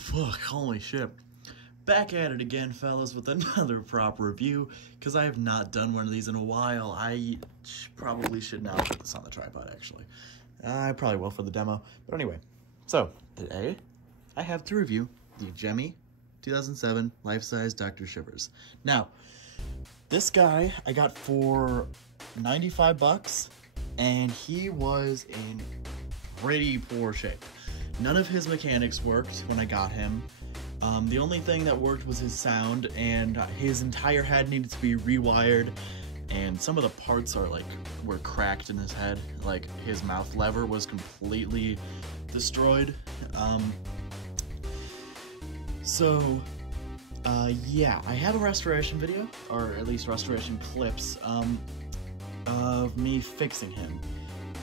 Fuck, holy shit. Back at it again, fellas, with another prop review, because I have not done one of these in a while. I probably should now put this on the tripod, actually. I probably will for the demo. But anyway, so, today, I have to review the Gemmy 2007 life-size Dr. Shivers. Now, this guy I got for 95 bucks, and he was in pretty poor shape. None of his mechanics worked when I got him. The only thing that worked was his sound, and his entire head needed to be rewired, and some of the parts were cracked in his head. Like, his mouth lever was completely destroyed. Yeah, I have a restoration video, or at least restoration clips, of me fixing him.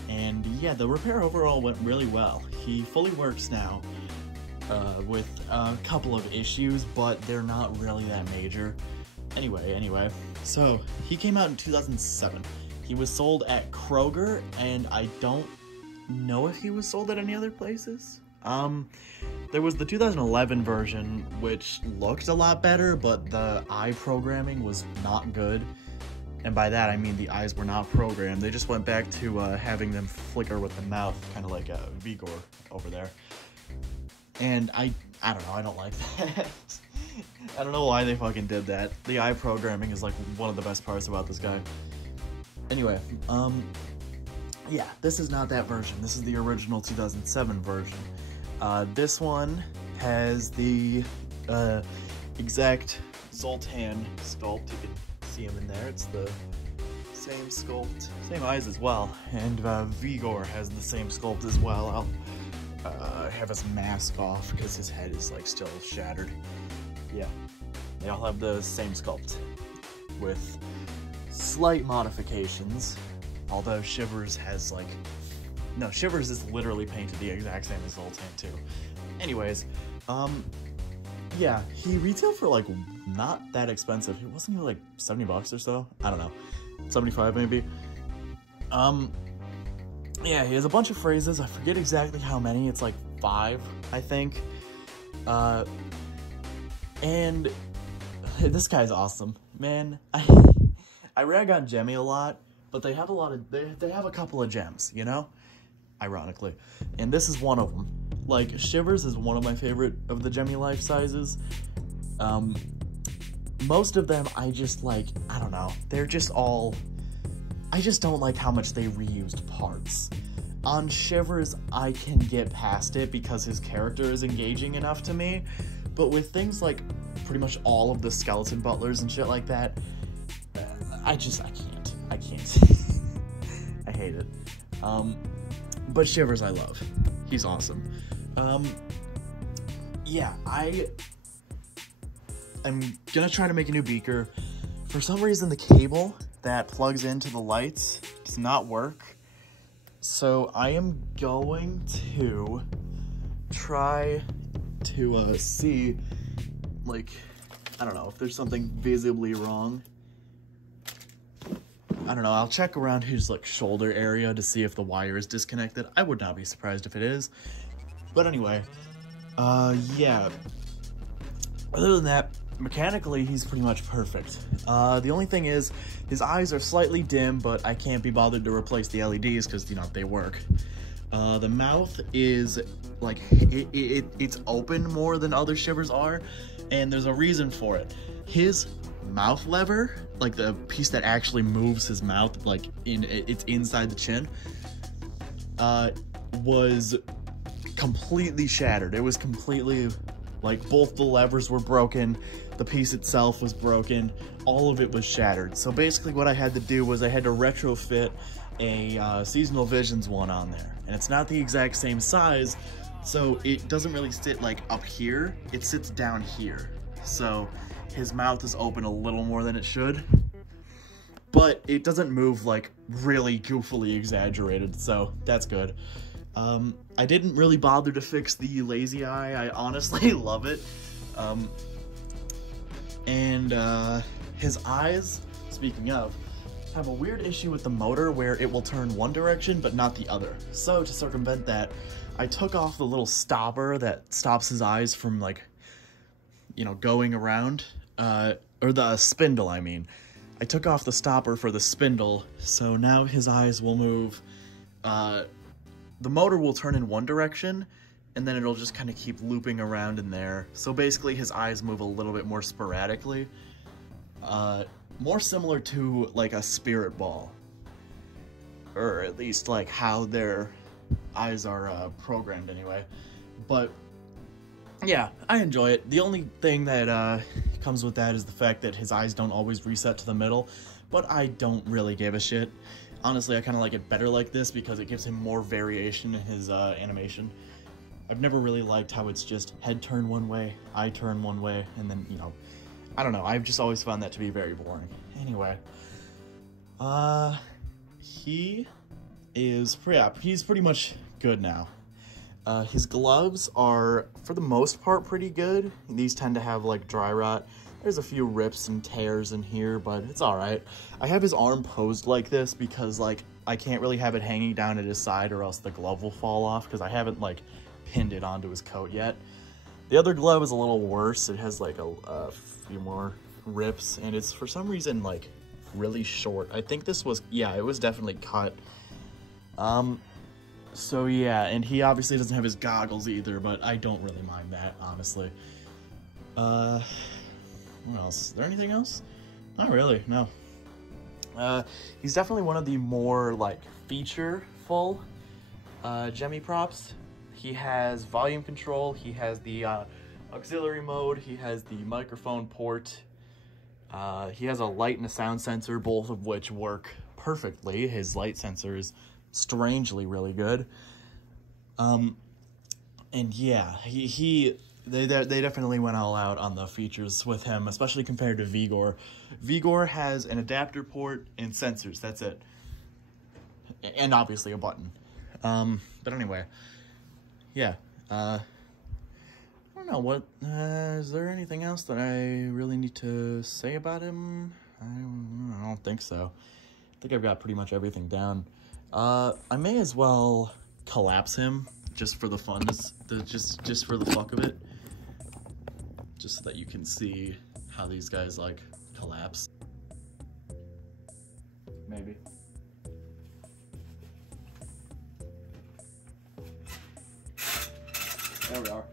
And yeah, the repair overall went really well. He fully works now, with a couple of issues, but they're not really that major. Anyway, so he came out in 2007. He was sold at Kroger, and I don't know if he was sold at any other places. There was the 2011 version, which looked a lot better, but the eye programming was not good. And by that, I mean the eyes were not programmed. They just went back to having them flicker with the mouth, kind of like a Vigor over there. And I don't know, I don't like that. I don't know why they fucking did that. The eye programming is like one of the best parts about this guy. Anyway, yeah, this is not that version. This is the original 2007 version. This one has the exact Zoltan sculpt. You can see him in there. It's the same sculpt, same eyes as well. And Vigor has the same sculpt as well. I'll have his mask off because his head is like still shattered. Yeah, they all have the same sculpt with slight modifications. Although Shivers has Shivers is literally painted the exact same as Zoltan too. Anyways, yeah, he retailed for like not that expensive. It wasn't like 70 bucks or so. I don't know, 75 maybe. Yeah, he has a bunch of phrases. I forget exactly how many. It's like 5, I think. And this guy's awesome, man. I rag on Gemmy a lot, but they have they have a couple of gems, you know? Ironically. And this is one of them. Like, Shivers is one of my favorite of the Gemmy life sizes. Most of them I just like, I don't know. They're just all, I just don't like how much they reused parts. On Shivers, I can get past it because his character is engaging enough to me. But with things like pretty much all of the skeleton butlers and shit like that, I can't. I hate it. But Shivers I love. He's awesome. Yeah, I'm gonna try to make a new beaker. For some reason, the cable that plugs into the lights does not work. So I am going to try to see, like, I don't know, if there's something visibly wrong. I don't know, I'll check around his, like, shoulder area to see if the wire is disconnected. I would not be surprised if it is. But anyway, yeah. Other than that, mechanically, he's pretty much perfect. The only thing is, his eyes are slightly dim, but I can't be bothered to replace the LEDs because, you know, they work. The mouth is, like, it's open more than other Shivers are, and there's a reason for it. His mouth lever, like the piece that actually moves his mouth, like, it's inside the chin, was completely shattered. It was completely, like, both the levers were broken, the piece itself was broken, all of it was shattered. So basically what I had to do was I had to retrofit a Seasonal Visions one on there. And it's not the exact same size, so it doesn't really sit like up here, it sits down here. So his mouth is open a little more than it should, but it doesn't move like really goofily exaggerated, so that's good. I didn't really bother to fix the lazy eye. I honestly love it. And his eyes, speaking of, have a weird issue with the motor where it will turn one direction but not the other. So to circumvent that, I took off the little stopper that stops his eyes from, like, you know, going around, or the spindle, I mean. I took off the stopper for the spindle, so now his eyes will move. The motor will turn in one direction, and then it'll just kind of keep looping around in there. So basically his eyes move a little bit more sporadically. More similar to like a spirit ball. Or at least like how their eyes are programmed anyway. But yeah, I enjoy it. The only thing that comes with that is the fact that his eyes don't always reset to the middle, but I don't really give a shit. Honestly, I kind of like it better like this because it gives him more variation in his animation. I've never really liked how it's just head turn one way, eye turn one way, and then, you know, I don't know, I've just always found that to be very boring. Anyway, he is, yeah, he's pretty much good now. His gloves are, for the most part, pretty good. These tend to have, like, dry rot. There's a few rips and tears in here, but it's alright. I have his arm posed like this because, like, I can't really have it hanging down at his side or else the glove will fall off because I haven't, like, pinned it onto his coat yet. The other glove is a little worse. It has, like, a few more rips, and it's, for some reason, like, really short. I think this was, yeah, it was definitely cut. So yeah, and he obviously doesn't have his goggles either, but I don't really mind that, honestly. What else? Is there anything else? Not really, no. He's definitely one of the more, like, feature-full, Gemmy props. He has volume control, he has the, auxiliary mode, he has the microphone port, he has a light and a sound sensor, both of which work perfectly. His light sensor is strangely really good. And yeah, they definitely went all out on the features with him, especially compared to Vigor. Vigor has an adapter port and sensors, that's it. And obviously a button. But anyway, yeah, I don't know, what, is there anything else that I really need to say about him? I don't think so. I think I've got pretty much everything down. I may as well collapse him, just for the fun, just for the fuck of it. Just so that you can see how these guys, like, collapse. Maybe. There we are.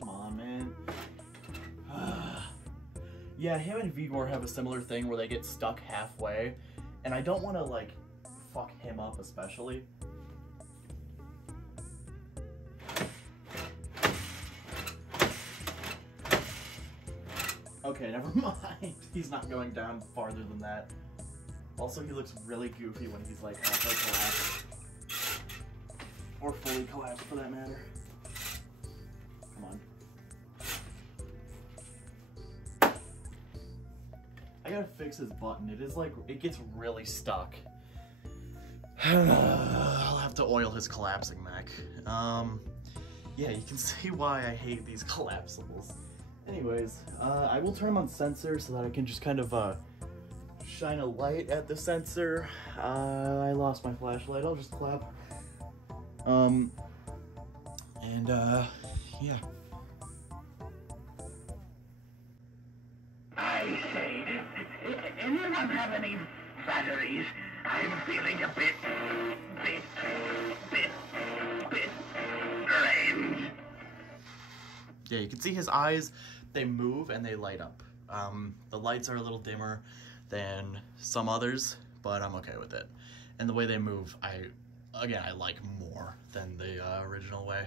Come on, man. Yeah, him and Vigor have a similar thing where they get stuck halfway, and I don't want to, like, fuck him up especially. Okay, never mind. He's not going down farther than that. Also, he looks really goofy when he's, like, halfway collapsed. Or fully collapsed, for that matter. Come on. I gotta fix his button. It is, like, it gets really stuck. I'll have to oil his collapsing mech. Yeah, you can see why I hate these collapsibles. Anyways, I will turn them on sensor so that I can just kind of, shine a light at the sensor. I lost my flashlight, I'll just clap. Yeah. I say, anyone have any batteries? I'm feeling a bit strange. Yeah, you can see his eyes, they move and they light up. The lights are a little dimmer than some others, but I'm okay with it. And the way they move, I like more than the original way.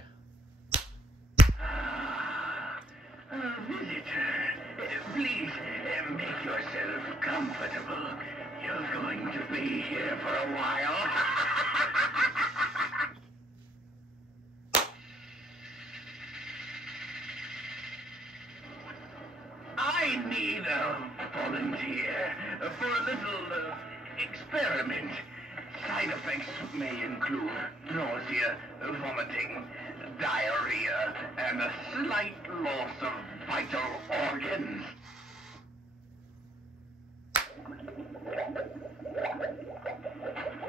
Visitor, please make yourself comfortable. You're going to be here for a while. I need a volunteer for a little experiment. Side effects may include nausea, vomiting, diarrhea, and a slight loss of vital organs.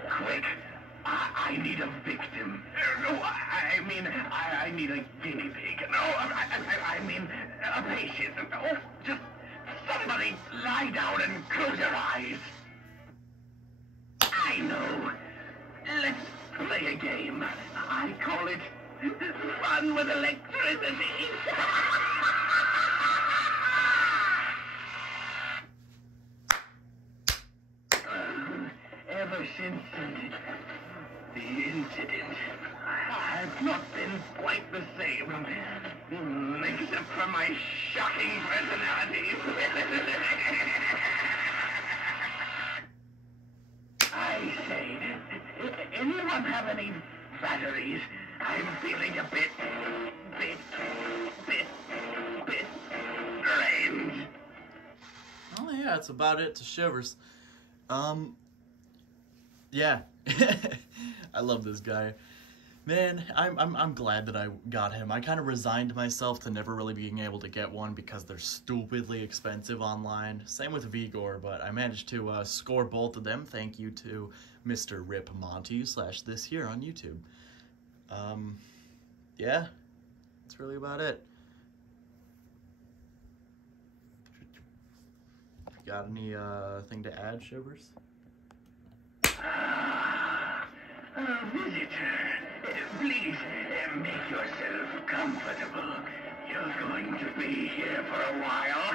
Quick! I need a victim. No, I need a guinea pig. No, I mean a patient. Oh, just somebody lie down and close your eyes. I know. Let's play a game. I call it fun with electricity. Ever since the incident, I've not been quite the same, except for my shocking personality. I say, anyone have any batteries? I'm feeling a bit drained. Oh yeah, that's about it to Shivers. Yeah. I love this guy. Man, I'm glad that I got him. I kind of resigned myself to never really being able to get one because they're stupidly expensive online. Same with Vigor, but I managed to score both of them. Thank you to Mr. Rip Monty / this here on YouTube. Yeah, that's really about it. Got any thing to add, Shivers? Visitor, please make yourself comfortable. You're going to be here for a while.